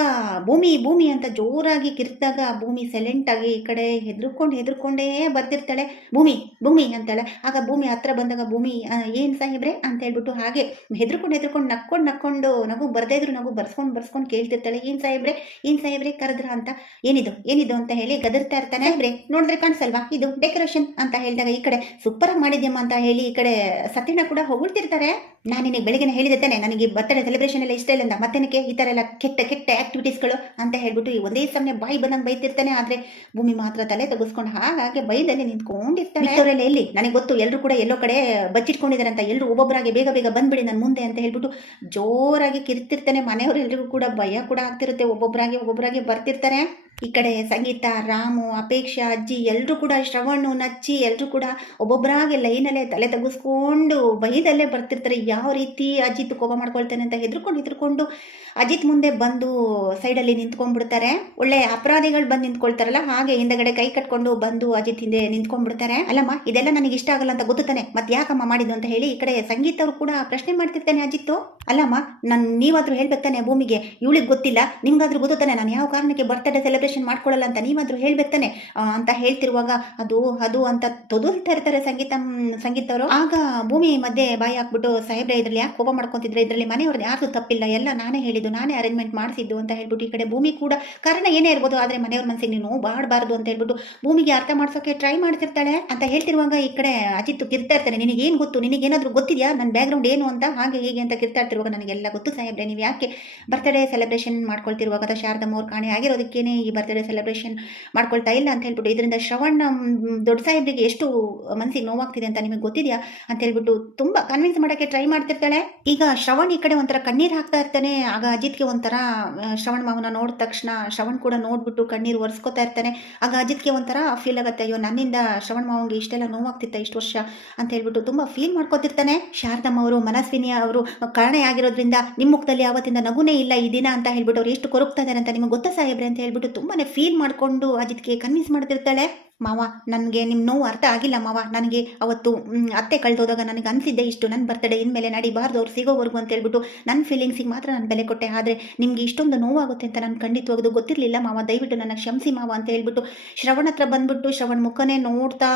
ಭೂಮಿ ಭೂಮಿ ಅಂತ ಜೋರಾಗಿ ಕಿರ್ತಾಗ ಭೂಮಿ ಸೈಲೆಂಟ್ ಆಗಿ ಈ ಕಡೆ ಹೆದರ್ಕೊಂಡು, ಹೆದರ್ಕೊಂಡೇ ಬರ್ತಿರ್ತಾಳೆ. ಭೂಮಿ ಭೂಮಿ ಅಂತಾಳೆ. ಆಗ ಭೂಮಿ ಹತ್ರ ಬಂದಾಗ ಭೂಮಿ ಏನ್ ಸಾಹೇಬ್ರೆ? ಅಂತ ಹೇಳ್ಬಿಟ್ಟು ಹಾಗೆ ಹೆದರ್ಕೊಂಡು ಹೆದರ್ಕೊಂಡು, ನಕ್ಕೊಂಡು ನಕ್ಕೊಂಡು ನಗು ಬರ್ದೇ ಇದ್ರು, ನಗು ಬರ್ಸ್ಕೊಂಡು ಬರ್ಸ್ಕೊಂಡು ಕೇಳ್ತಿರ್ತಾಳೆ, ಏನ್ ಸಾಹೇಬ್ರೆ? ಏನ್ ಸಾಹೇಬ್ರೆ? ಕರೆದ್ರ ಅಂತ? ಏನಿದು? ಏನಿದು ಅಂತ ಹೇಳಿ ಗದರ್ತಾ ಇರ್ತಾನೆ. ಸಾಹೇಬ್ರೆ, ನೋಡಿದ್ರೆ ಕಾಣಿಸಲ್ವಾ? ಇದು ಡೆಕೋರೇಷನ್ ಅಂತ ಹೇಳಿದಾಗ ಈ ಕಡೆ ಸೂಪರ್ ಆಗಿ ಮಾಡಿದ್ಯಮ್ಮ ಅಂತ ಹೇಳಿ ಈ ಕಡೆ ಸತ್ಯಣ್ಣ ಕೂಡ ಹೊಗಳ್ತಿರ್ತಾರೆ. ನಾನು ನಿನಗೆ ಬೆಳಗ್ಗೆ ಹೇಳಿದೆ ತಾನೆ ನನಗೆ ಬರ್ತಡೆ ಸೆಲೆಬ್ರೇಷನ್ ಎಲ್ಲ ಇಷ್ಟ ಇಲ್ಲ ಅಂತ. ಮತ್ತೆನಕ್ಕೆ? ಈ ಥರ ಎಲ್ಲ ಕೆಟ್ಟ ಕೆಟ್ಟ ಆಕ್ಟಿವಿಟೀಸ್ಗಳು ಅಂತ ಹೇಳ್ಬಿಟ್ಟು ಈ ಒಂದೇ ಸಮಯ ಬಾಯಿ ಬಂದಂಗೆ ಬೈತಿರ್ತಾನೆ. ಆದ್ರೆ ಭೂಮಿ ಮಾತ್ರ ತಲೆ ತೆಗೆಸ್ಕೊಂಡು ಹಾಗೆ ಬೈದಲ್ಲಿ ನಿಂತ್ಕೊಂಡಿರ್ತಾನೆ. ಅವರೆಲ್ಲ ಎಲ್ಲಿ? ನನಗೆ ಗೊತ್ತು ಎಲ್ಲರೂ ಕೂಡ ಎಲ್ಲೋ ಕಡೆ ಬಚ್ಚಿಟ್ಕೊಂಡಿದ್ದಾರೆ ಅಂತ. ಎಲ್ಲರೂ ಒಬ್ಬೊಬ್ಬರಾಗಿ ಬೇಗ ಬೇಗ ಬಂದ್ಬಿಡಿ ನನ್ನ ಮುಂದೆ ಅಂತ ಹೇಳ್ಬಿಟ್ಟು ಜೋರಾಗಿ ಕಿರ್ತಿರ್ತಾನೆ. ಮನೆಯವರು ಎಲ್ರಿಗೂ ಕೂಡ ಭಯ ಕೂಡ ಆಗ್ತಿರುತ್ತೆ. ಒಬ್ಬೊಬ್ಬರಾಗಿ ಒಬ್ಬೊಬ್ಬರಾಗಿ ಬರ್ತಿರ್ತಾರೆ. ಈ ಕಡೆ ಸಂಗೀತ, ರಾಮು, ಅಪೇಕ್ಷೆ, ಅಜ್ಜಿ ಎಲ್ಲರೂ ಕೂಡ ಶ್ರವಣ್ಣು ನಚ್ಚಿ ಎಲ್ಲರೂ ಕೂಡ ಒಬ್ಬೊಬ್ಬರಾಗಿ ಲೈನಲ್ಲೇ ತಲೆ ತಗುಸ್ಕೊಂಡು ಭಯದಲ್ಲೇ ಬರ್ತಿರ್ತಾರೆ. ಯಾವ ರೀತಿ ಅಜಿತ್ ಕೋಪ ಮಾಡ್ಕೊಳ್ತಾನೆ ಅಂತ ಹೆದರ್ಕೊಂಡು ಹೆದರ್ಕೊಂಡು ಅಜಿತ್ ಮುಂದೆ ಬಂದು ಸೈಡಲ್ಲಿ ನಿಂತ್ಕೊಂಡ್ಬಿಡ್ತಾರೆ. ಒಳ್ಳೆ ಅಪರಾಧಿಗಳು ಬಂದು ನಿಂತ್ಕೊಳ್ತಾರಲ್ಲ, ಹಾಗೆ ಹಿಂದಗಡೆ ಕೈ ಕಟ್ಕೊಂಡು ಬಂದು ಅಜಿತ್ ಹಿಂದೆ ನಿಂತ್ಕೊಂಡ್ಬಿಡ್ತಾರೆ. ಅಲ್ಲಮ್ಮ, ಇದೆಲ್ಲ ನನಗೆ ಇಷ್ಟ ಆಗಲ್ಲ ಅಂತ ಗೊತ್ತಾನೆ ಮತ್ತೆ ಯಾಕಮ್ಮ ಮಾಡಿದ್ದು ಅಂತ ಹೇಳಿ ಈ ಕಡೆ ಸಂಗೀತ ಅವರು ಕೂಡ ಪ್ರಶ್ನೆ ಮಾಡ್ತಿರ್ತಾನೆ ಅಜಿತ್ತು. ಅಲ್ಲಮ್ಮ, ನಾನು ನೀವಾದ್ರೂ ಹೇಳ್ಬೇಕಾನೆ ಭೂಮಿಗೆ. ಇವಳಿಗೆ ಗೊತ್ತಿಲ್ಲ, ನಿಮ್ಗಾದ್ರೂ ಗೊತ್ತಾನೆ ನಾನು ಯಾವ ಕಾರಣಕ್ಕೆ ಬರ್ತ್ಡೇ ಸೆಲೆಬ್ರೇಷನ್ ಮಾಡ್ಕೊಳ್ಳಲ್ಲ ಅಂತ ನೀವಾದ್ರೂ ಹೇಳ್ಬೇಕಾನೆ ತಾನೆ. ಅಂತ ಹೇಳ್ತಿರುವಾಗ ಅದು ಅದು ಅಂತ ತೊದಲ್ತಾ ಇರ್ತಾರೆ ಸಂಗೀತ, ಸಂಗೀತವರು. ಆಗ ಭೂಮಿ ಮಧ್ಯೆ ಬಾಯಿ ಹಾಕ್ಬಿಟ್ಟು, ಸಾಹೇಬ್ರೆ, ಇದ್ರಲ್ಲಿ ಯಾಕೆ ಕೋಪ ಮಾಡ್ಕೊತಿದ್ರೆ? ಇದರಲ್ಲಿ ಮನೆಯವ್ರದ್ದು ಯಾರು ತಪ್ಪಿಲ್ಲ. ಎಲ್ಲ ನಾನೇ ಹೇಳಿದ್ದು, ನಾನೇ ಅರೇಂಜ್ಮೆಂಟ್ ಮಾಡಿಸಿದ್ದು, ಅಂತ ಹೇಳ್ಬಿಟ್ಟು ಈ ಕಡೆ ಭೂಮಿ ಕೂಡ ಕಾರಣ ಏನೇ ಇರ್ಬೋದು, ಆದ್ರೆ ಮನೆಯವ್ರ ಮನಸ್ಸಿಗೆ ನೀನು ಬಾಡಬಾರ್ದು ಅಂತ ಹೇಳ್ಬಿಟ್ಟು ಭೂಮಿಗೆ ಅರ್ಥ ಮಾಡ್ಸೋಕೆ ಟ್ರೈ ಮಾಡ್ತಿರ್ತಾಳೆ. ಅಂತ ಹೇಳ್ತಿರುವಾಗ ಈ ಕಡೆ ಅಜಿತ್ ಕಿರ್ತಾ ಇರ್ತಾನೆ. ನಿನಗೆ ಏನು ಗೊತ್ತು? ನಿನಗೇನಾದರೂ ಗೊತ್ತಿದೆಯಾ? ನನ್ನ ಬ್ಯಾಕ್ಗ್ರೌಂಡ್ ಏನು ಅಂತ? ಹಾಗೆ ಹೀಗೆ ಅಂತ ಕಿರ್ತಾ ಇರ್ತಿರುವಾಗ ನನಗೆಲ್ಲ ಗೊತ್ತು, ಸಾಹೇಬ್ರೆ ನೀವು ಯಾಕೆ ಬರ್ತ್ಡೇ ಸೆಲೆಬ್ರೇಷನ್ ಮಾಡ್ಕೊಳ್ತಿರುವಾಗ ಅಥವಾ ಶಾರದಮ್ಮ ಮೋರ್ ಕಾಣೆ ಆಗಿರೋದಕ್ಕೇನೆ ಈ ಬರ್ತ್ಡೇ ಸೆಲೆಬ್ರೇಷನ್ ಮಾಡ್ಕೊಳ್ತಾ ಇಲ್ಲ ಅಂತ ಹೇಳ್ಬಿಟ್ಟು, ಇದರಿಂದ ಶ್ರವಣ್ ದೊಡ್ಡ ಸಾಹೇಬ್ರಿಗೆ ಎಷ್ಟು ಮನಸ್ಸಿಗೆ ನೋವಾಗ್ತಿದೆ ಅಂತ ನಿಮಗೆ ಗೊತ್ತಿದೆಯಾ ಅಂತ ಹೇಳ್ಬಿಟ್ಟು ತುಂಬಾ ಕನ್ವಿನ್ಸ್ ಮಾಡೋಕ್ಕೆ ಟ್ರೈ ಮಾಡ್ತಿರ್ತಾಳೆ. ಈಗ ಶ್ರವಣ್ ಈ ಕಡೆ ಒಂಥರ ಕಣ್ಣೀರು ಹಾಕ್ತಾ ಇರ್ತಾನೆ. ಆಗ ಅಜಿತ್ಗೆ ಒಂಥರ ಶ್ರವಣ್ ಮಾವನ ನೋಡಿದ ತಕ್ಷಣ ಶ್ರವಣ್ ಕೂಡ ನೋಡ್ಬಿಟ್ಟು ಕಣ್ಣೀರು ಒರೆಸ್ಕೋತಾ ಇರ್ತಾನೆ. ಆಗ ಅಜಿತ್ಗೆ ಒಂಥರ ಫೀಲ್ ಆಗುತ್ತೆ, ಅಯ್ಯೋ, ನನ್ನಿಂದ ಶ್ರವಣ್ ಮಾವನಿಗೆ ಇಷ್ಟೆಲ್ಲ ನೋವಾಗ್ತಿತ್ತ ಇಷ್ಟು ವರ್ಷ? ಅಂತ ಹೇಳ್ಬಿಟ್ಟು ತುಂಬಾ ಫೀಲ್ ಮಾಡ್ಕೋತಿರ್ತಾನೆ. ಶಾರದಮ್ಮ ಅವರು, ಮನಸ್ವಿನಿ ಅವರು ಕಾರಣ ಆಗಿರೋದ್ರಿಂದ ನಿಮ್ಮ ಮುಖದಲ್ಲಿ ಆವತ್ತಿಂದ ನಗುನೇ ಇಲ್ಲ ಈ ದಿನ ಅಂತ ಹೇಳ್ಬಿಟ್ಟು ಅವ್ರು ಎಷ್ಟು ಕೊರಗ್ತಾ ಇದ್ದಾರೆ ಅಂತ ನಿಮಗೆ ಗೊತ್ತಾ ಸಾಹೇಬ್ರೆ ಅಂತ ಹೇಳ್ಬಿಟ್ಟು ತುಂಬಾನೇ ಫೀಲ್ ಮಾಡ್ಕೊಂಡು ಅಜಿತ್ಗೆ ಕನ್ವಿನ್ಸ್ ಮಾಡ್ತಿರ್ತಾಳೆ. ಮಾವ, ನನಗೆ ನಿಮ್ಮ ನೋವು ಅರ್ಥ ಆಗಿಲ್ಲ ಮಾವ. ನನಗೆ ಅವತ್ತು ಅತ್ತೆ ಕಳೆದೋದಾಗ ನನಗೆ ಅನಿಸಿದ್ದೆ ಇಷ್ಟು. ನನ್ನ ಬರ್ತಡೇ ಇನ್ಮೇಲೆ ನಡಿಬಾರ್ದು ಅವ್ರು ಸಿಗೋವರೆಗೂ ಅಂತ ಹೇಳ್ಬಿಟ್ಟು ನನ್ನ ಫೀಲಿಂಗ್ಸಿಗೆ ಮಾತ್ರ ನಾನು ಬೆಲೆ ಕೊಟ್ಟೆ. ಆದರೆ ನಿಮಗೆ ಇಷ್ಟೊಂದು ನೋವಾಗುತ್ತೆ ಅಂತ ನಾನು ಖಂಡಿತವಾಗದು ಗೊತ್ತಿರಲಿಲ್ಲ ಮಾವ. ದಯವಿಟ್ಟು ನನಗೆ ಕ್ಷಮಿಸಿ ಮಾವ ಅಂತ ಹೇಳ್ಬಿಟ್ಟು ಶ್ರವಣ ಹತ್ರ ಬಂದ್ಬಿಟ್ಟು ಶ್ರವಣ್ ಮುಖನೇ ನೋಡ್ತಾ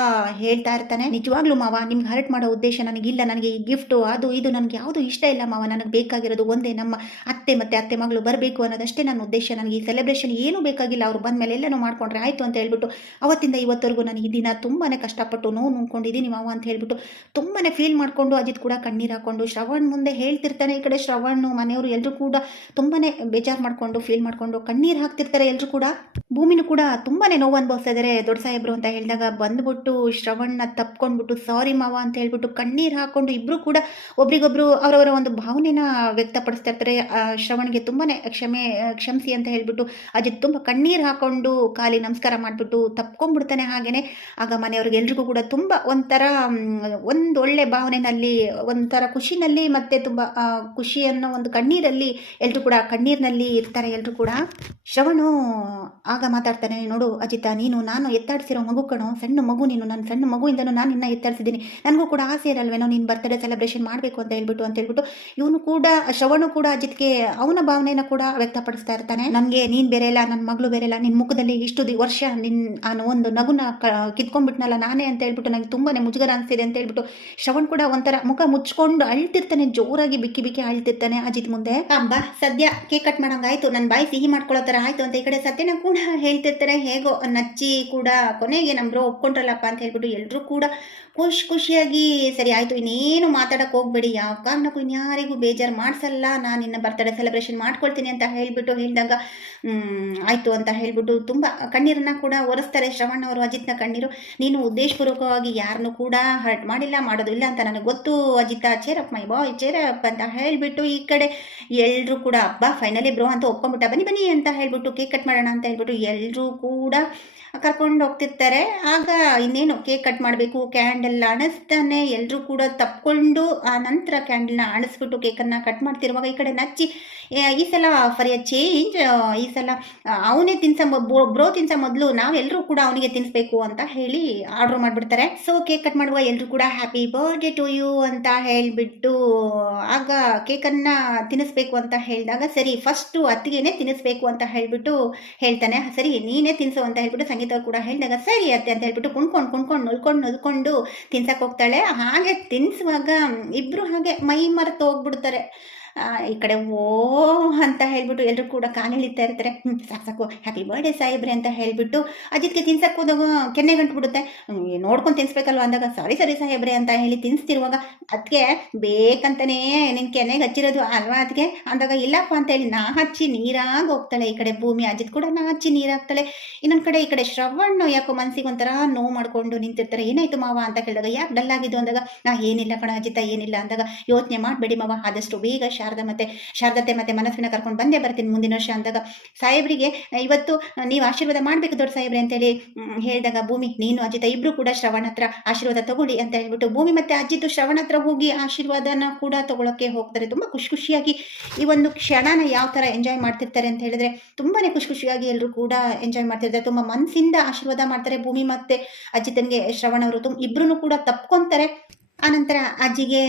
ಹೇಳ್ತಾ ಇರ್ತಾನೆ. ನಿಜವಾಗ್ಲೂ ಮಾವ, ನಿಮ್ಗೆ ಹರ್ಟ್ ಮಾಡೋ ಉದ್ದೇಶ ನನಗಿಲ್ಲ. ನನಗೆ ಈ ಗಿಫ್ಟು ಅದು, ಇದು ನನಗೆ ಯಾವುದು ಇಷ್ಟ ಇಲ್ಲ ಮಾವ. ನನಗೆ ಬೇಕಾಗಿರೋದು ಒಂದೇ ನಮ್ಮ ಅತ್ತೆ ಮತ್ತೆ ಅತ್ತೆ ಮಗಳು ಬರಬೇಕು ಅನ್ನೋದಷ್ಟೇ ನನ್ನ ಉದ್ದೇಶ. ನನಗೆ ಈ ಸೆಲೆಬ್ರೇಷನ್ ಏನೂ ಬೇಕಾಗಿಲ್ಲ. ಅವ್ರು ಬಂದಮೇಲೆ ಎಲ್ಲನೂ ಮಾಡ್ಕೊಂಡ್ರೆ ಆಯಿತು ಅಂತ ಹೇಳ್ಬಿಟ್ಟು ಅವತ್ತಿಂದ ಇವತ್ತವರೆಗೂ ನಾನು ಈ ದಿನ ತುಂಬಾ ಕಷ್ಟಪಟ್ಟು ನೋವು ನುಂಗ್ಕೊಂಡಿದ್ದೀನಿ. ಮಾವ ಅಂತ ಹೇಳ್ಬಿಟ್ಟು ತುಂಬಾ ಫೀಲ್ ಮಾಡಿಕೊಂಡು ಅಜಿತ್ ಕೂಡ ಕಣ್ಣೀರು ಹಾಕೊಂಡು ಶ್ರವಣ್ ಮುಂದೆ ಹೇಳ್ತಿರ್ತಾನೆ. ಈ ಕಡೆ ಶ್ರವಣ್, ಮನೆಯವರು ಎಲ್ಲರೂ ಕೂಡ ತುಂಬಾ ಬೇಜಾರು ಮಾಡಿಕೊಂಡು ಫೀಲ್ ಮಾಡಿಕೊಂಡು ಕಣ್ಣೀರು ಹಾಕ್ತಿರ್ತಾರೆ ಎಲ್ಲರೂ ಕೂಡ. ಭೂಮಿನೂ ಕೂಡ ತುಂಬಾ ನೋವು ಅನುಭವಿಸ್ತಾ ಇದ್ದಾರೆ ದೊಡ್ಡ ಸಾಹೇಬ್ರು ಅಂತ ಹೇಳಿದಾಗ ಬಂದ್ಬಿಟ್ಟು ಶ್ರವಣ್ನ ತಪ್ಕೊಂಡ್ಬಿಟ್ಟು ಸಾರಿ ಮಾವ ಅಂತ ಹೇಳ್ಬಿಟ್ಟು ಕಣ್ಣೀರು ಹಾಕೊಂಡು ಇಬ್ರು ಕೂಡ ಒಬ್ರಿಗೊಬ್ರು ಅವರವರ ಒಂದು ಭಾವನೆನ ವ್ಯಕ್ತಪಡಿಸ್ತಾ ಇರ್ತಾರೆ. ಶ್ರವಣ್ಗೆ ತುಂಬಾ ಕ್ಷಮೆ, ಕ್ಷಮಿಸಿ ಅಂತ ಹೇಳ್ಬಿಟ್ಟು ಅಜಿತ್ ತುಂಬ ಕಣ್ಣೀರು ಹಾಕೊಂಡು ಖಾಲಿ ನಮಸ್ಕಾರ ಮಾಡಿಬಿಟ್ಟು ತಪ್ಕೊಂಡ್ಬಿಡ್ತಾನೆ. ಹಾಗೇನೆ ಆಗ ಮನೆಯವ್ರಿಗೆ ಎಲ್ರಿಗೂ ಕೂಡ ತುಂಬ ಒಂಥರ ಒಂದೊಳ್ಳೆ ಒಳ್ಳೆ ಭಾವನೆನಲ್ಲಿ, ಒಂಥರ ಖುಷಿನಲ್ಲಿ ಮತ್ತೆ ತುಂಬ ಖುಷಿಯನ್ನು ಒಂದು ಕಣ್ಣೀರಲ್ಲಿ ಎಲ್ಲರೂ ಕೂಡ ಕಣ್ಣೀರಿನಲ್ಲಿ ಇರ್ತಾರೆ ಎಲ್ಲರೂ ಕೂಡ. ಶ್ರವಣು ಆಗ ಮಾತಾಡ್ತಾನೆ, ನೋಡು ಅಜಿತ, ನೀನು, ನಾನು ಎತ್ತಾಡ್ಸಿರೋ ಮಗು ಕಣೋ, ಸಣ್ಣ ಮಗು ನೀನು ನನ್ನ ಸಣ್ಣ ಮಗುವಿಂದನೂ ನಾನು ನಿನ್ನ ಎತ್ತಾಡ್ಸಿದ್ದೀನಿ. ನನಗೂ ಕೂಡ ಆಸೆ ಇರಲ್ವೇನೋ, ನೀನು ಬರ್ತಡೇ ಸೆಲೆಬ್ರೇಷನ್ ಮಾಡಬೇಕು ಅಂತ ಹೇಳ್ಬಿಟ್ಟು ಅಂತ ಹೇಳ್ಬಿಟ್ಟು ಇವನು ಕೂಡ, ಶ್ರವಣು ಕೂಡ ಅಜಿತ್ಗೆ ಅವನ ಭಾವನೆನ ಕೂಡ ವ್ಯಕ್ತಪಡಿಸ್ತಾ ಇರ್ತಾನೆ. ನನಗೆ ನೀನು ಬೇರೆ ಇಲ್ಲ ನನ್ನ ಮಗಳು ಬೇರೆ ಇಲ್ಲ ನಿನ್ನ ಮುಖದಲ್ಲಿ ಇಷ್ಟು ವರ್ಷ ನಿನ್ನ ನಾನು ಒಂದು ನಗುನ ಕ, ಕಿತ್ಕೊಂಡ್ಬಿಟ್ನಲ್ಲ ನಾನೇ ಅಂತ ಹೇಳ್ಬಿಟ್ಟು ನನಗೆ ತುಂಬಾ ಮುಜುಗರ ಅನಿಸ್ತಿದೆ ಅಂತ ಹೇಳ್ಬಿಟ್ಟು ಶ್ರವಣ್ ಕೂಡ ಒಂಥರ ಮುಖ ಮುಚ್ಕೊಂಡು ಅಳ್ತಿರ್ತಾನೆ, ಜೋರಾಗಿ ಬಿಕ್ಕಿ ಬಿಕ್ಕಿ ಅಳ್ತಿರ್ತಾನೆ ಅಜಿತ್ ಮುಂದೆ. ಅಂಬ, ಸದ್ಯ ಕೇಕ್ ಕಟ್ ಮಾಡಂಗಾಯ್ತು ನನ್ನ ಬಾಯಿ ಸಿಹಿ ಮಾಡ್ಕೊಳ್ಳೋ ಥರ ಆಯ್ತು ಅಂತ ಈ ಕಡೆ ಸತ್ಯನ ಕೂಡ ಹೇಳ್ತಿರ್ತಾರೆ, ಹೇಗೋ ನಚ್ಚಿ ಕೂಡ ಕೊನೆಗೆ ನಮ್ರು ಒಪ್ಕೊಂಡ್ರಲ್ಲಪ್ಪ ಅಂತ ಹೇಳ್ಬಿಟ್ಟು ಎಲ್ಲರೂ ಕೂಡ ಖುಷಿ ಖುಷಿಯಾಗಿ ಸರಿ ಆಯಿತು, ಇನ್ನೇನು ಮಾತಾಡೋಕೆ ಹೋಗ್ಬೇಡಿ. ಯಾವ ಕಾರಣಕ್ಕೂ ಇನ್ಯಾರಿಗೂ ಬೇಜಾರು ಮಾಡಿಸಲ್ಲ. ನಾನು ನಿನ್ನ ಬರ್ತಡೇ ಸೆಲೆಬ್ರೇಷನ್ ಮಾಡ್ಕೊಳ್ತೀನಿ ಅಂತ ಹೇಳಿಬಿಟ್ಟು ಹೇಳಿದಾಗ ಆಯಿತು ಅಂತ ಹೇಳಿಬಿಟ್ಟು ತುಂಬ ಕಣ್ಣೀರನ್ನು ಕೂಡ ಒರೆಸ್ತಾರೆ ಶ್ರವಣ್ ಅವರು, ಅಜಿತ್ನ ಕಣ್ಣೀರು. ನೀನು ಉದ್ದೇಶಪೂರ್ವಕವಾಗಿ ಯಾರನ್ನು ಕೂಡ ಹರ್ಟ್ ಮಾಡಿಲ್ಲ, ಮಾಡೋದು ಇಲ್ಲ ಅಂತ ನನಗೆ ಗೊತ್ತು. ಅಜಿತ ಚೇರಪ್ಪ ಮೈ ಬಾಯ್ ಚೇರಪ್ಪ ಅಂತ ಹೇಳಿಬಿಟ್ಟು ಈ ಕಡೆ ಎಲ್ಲರೂ ಕೂಡ ಹಬ್ಬ ಫೈನಲಿ ಬ್ರೋ ಅಂತ ಒಪ್ಕೊಂಬಿಟ್ಟ ಬನ್ನಿ ಬನ್ನಿ ಅಂತ ಹೇಳ್ಬಿಟ್ಟು ಕೇಕ್ ಕಟ್ ಮಾಡೋಣ ಅಂತ ಹೇಳ್ಬಿಟ್ಟು ಎಲ್ಲರೂ ಕೂಡ ಕರ್ಕೊಂಡು ಹೋಗ್ತಿರ್ತಾರೆ. ಆಗ ಇನ್ನೇನು ಕೇಕ್ ಕಟ್ ಮಾಡಬೇಕು, ಕ್ಯಾಂಡಲ್ ಅಣಿಸ್ತಾನೆ ಎಲ್ಲರೂ ಕೂಡ ತಪ್ಕೊಂಡು ಆ ನಂತರ ಕ್ಯಾಂಡಲ್ನ ಅಣಿಸ್ಬಿಟ್ಟು ಕೇಕನ್ನು ಕಟ್ ಮಾಡ್ತಿರುವಾಗ ಈ ಕಡೆ ನಚ್ಚಿ ಈ ಸಲ ಫಾರ್ ಎ ಚೇಂಜ್ ಈ ಸಲ ಅವನೇ ತಿನ್ಸ ಬ್ರೋ ತಿನ್ಸ ಮೊದಲು ನಾವೆಲ್ಲರೂ ಕೂಡ ಅವನಿಗೆ ತಿನ್ನಿಸ್ಬೇಕು ಅಂತ ಹೇಳಿ ಆರ್ಡರ್ ಮಾಡಿಬಿಡ್ತಾರೆ. ಸೊ ಕೇಕ್ ಕಟ್ ಮಾಡುವ ಎಲ್ಲರೂ ಕೂಡ ಹ್ಯಾಪಿ ಬರ್ಡೇ ಟು ಯು ಅಂತ ಹೇಳಿಬಿಟ್ಟು, ಆಗ ಕೇಕನ್ನು ತಿನ್ನಿಸ್ಬೇಕು ಅಂತ ಹೇಳಿದಾಗ, ಸರಿ ಫಸ್ಟು ಅತ್ತಿಗೆನೇ ತಿನ್ನಿಸ್ಬೇಕು ಅಂತ ಹೇಳಿಬಿಟ್ಟು ಹೇಳ್ತಾನೆ. ಸರಿ, ನೀನೇ ತಿನ್ಸು ಅಂತ ಹೇಳ್ಬಿಟ್ಟು ಸಂಗೀತ ಕೂಡ ಹೇಳಿದಾಗ, ಸರಿ ಅತ್ತೆ ಅಂತ ಹೇಳ್ಬಿಟ್ಟು ಕುಣ್ಕೊಂಡು ಕುಣ್ಕೊಂಡು ನೋಡ್ಕೊಂಡು ನೋಡ್ಕೊಂಡು ತಿನ್ಸಕ್ಕೆ ಹೋಗ್ತಾಳೆ. ಹಾಗೆ ತಿನ್ನಿಸುವಾಗ ಇಬ್ಬರು ಹಾಗೆ ಮೈ ಮರೆತು ಹೋಗ್ಬಿಡ್ತಾರೆ. ಈ ಕಡೆ ಓ ಅಂತ ಹೇಳ್ಬಿಟ್ಟು ಎಲ್ಲರೂ ಕೂಡ ಕಾಲು ಎಳಿತಾ ಇರ್ತಾರೆ. ಸಾಕು ಸಾಕು. ಹ್ಯಾಪಿ ಬರ್ಡೇ ಸಾಹೇಬ್ರೆ ಅಂತ ಹೇಳಿಬಿಟ್ಟು ಅಜಿತ್ಗೆ ತಿನ್ಸಕ್ಕೆ ಹೋದಾಗ ಕೆನ್ನೆ ಗಂಟು ಬಿಡುತ್ತೆ ನೋಡ್ಕೊಂಡು ತಿನ್ಸ್ಬೇಕಲ್ವ ಅಂದಾಗ ಸಾರಿ ಸರಿ ಸಾಹೇಬ್ರೆ ಅಂತ ಹೇಳಿ ತಿನ್ಸ್ತಿರುವಾಗ ಅದಕ್ಕೆ ಬೇಕಂತನೇ ನಿನ್ನ ಕೆನೆಗೆ ಹಚ್ಚಿರೋದು ಅಲ್ವಾ ಅದಕ್ಕೆ ಅಂದಾಗ, ಇಲ್ಲಪ್ಪ ಅಂತ ಹೇಳಿ ನಾ ಹಚ್ಚಿ ನೀರಾಗಿ ಹೋಗ್ತಾಳೆ ಈ ಕಡೆ ಭೂಮಿ. ಅಜಿತ್ ಕೂಡ ನಾ ಹಚ್ಚಿ ನೀರಾಗ್ತಾಳೆ. ಇನ್ನೊಂದು ಕಡೆ ಈ ಕಡೆ ಶ್ರವಣ್ ಯಾಕೋ ಮನ್ಸಿಗೆ ಒಂಥರ ನೋವು ಮಾಡ್ಕೊಂಡು ನಿಂತಿರ್ತಾರೆ. ಏನಾಯ್ತು ಮಾವ? ಅಂತ ಕೇಳಿದಾಗ, ಯಾಕೆ ಡಲ್ ಆಗಿದ್ದು ಅಂದಾಗ, ನಾ ಏನಿಲ್ಲ ಕಣ ಅಜಿತ, ಏನಿಲ್ಲ ಅಂದಾಗ, ಯೋಚನೆ ಮಾಡಬೇಡಿ ಮಾವ, ಆದಷ್ಟು ಬೇಗ ಶಾರದಾ ಮತ್ತೆ ಶಾರದತೆ ಮತ್ತೆ ಮನಸ್ಸಿನ ಕರ್ಕೊಂಡು ಬಂದೇ ಬರ್ತೀನಿ ಮುಂದಿನ ವರ್ಷ ಅಂದಾಗ. ಸಾಹೇಬ್ರಿಗೆ ಇವತ್ತು ನೀವು ಆಶೀರ್ವಾದ ಮಾಡ್ಬೇಕು ದೊಡ್ಡ ಸಾಹೇಬ್ರೆ ಅಂತೇಳಿ ಹೇಳಿ ಹೇಳಿದಾಗ ಭೂಮಿ, ನೀನು ಅಜಿತ, ಇಬ್ರು ಕೂಡ ಶ್ರವಣ ಹತ್ರ ಆಶೀರ್ವಾದ ತಗೊಳ್ಳಿ ಅಂತ ಹೇಳ್ಬಿಟ್ಟು ಭೂಮಿ ಮತ್ತೆ ಅಜಿತ್ ಶ್ರವಣ ಹತ್ರ ಹೋಗಿ ಆಶೀರ್ವಾದನ ಕೂಡ ತಗೊಳಕ್ಕೆ ಹೋಗ್ತಾರೆ. ತುಂಬಾ ಖುಷಿ ಖುಷಿಯಾಗಿ ಈ ಒಂದು ಕ್ಷಣನ ಯಾವ ತರ ಎಂಜಾಯ್ ಮಾಡ್ತಿರ್ತಾರೆ ಅಂತ ಹೇಳಿದ್ರೆ, ತುಂಬಾನೇ ಖುಷಿ ಖುಷಿಯಾಗಿ ಎಲ್ಲರೂ ಕೂಡ ಎಂಜಾಯ್ ಮಾಡ್ತಿರ್ತಾರೆ. ತುಂಬಾ ಮನಸ್ಸಿಂದ ಆಶೀರ್ವಾದ ಮಾಡ್ತಾರೆ ಭೂಮಿ ಮತ್ತೆ ಅಜಿತನ್ಗೆ ಶ್ರವಣ ಅವರು. ತುಂಬ ಇಬ್ರು ಕೂಡ ತಪ್ಕೊಂತಾರೆ. ಆನಂತರ ಅಜ್ಜಿಗೆ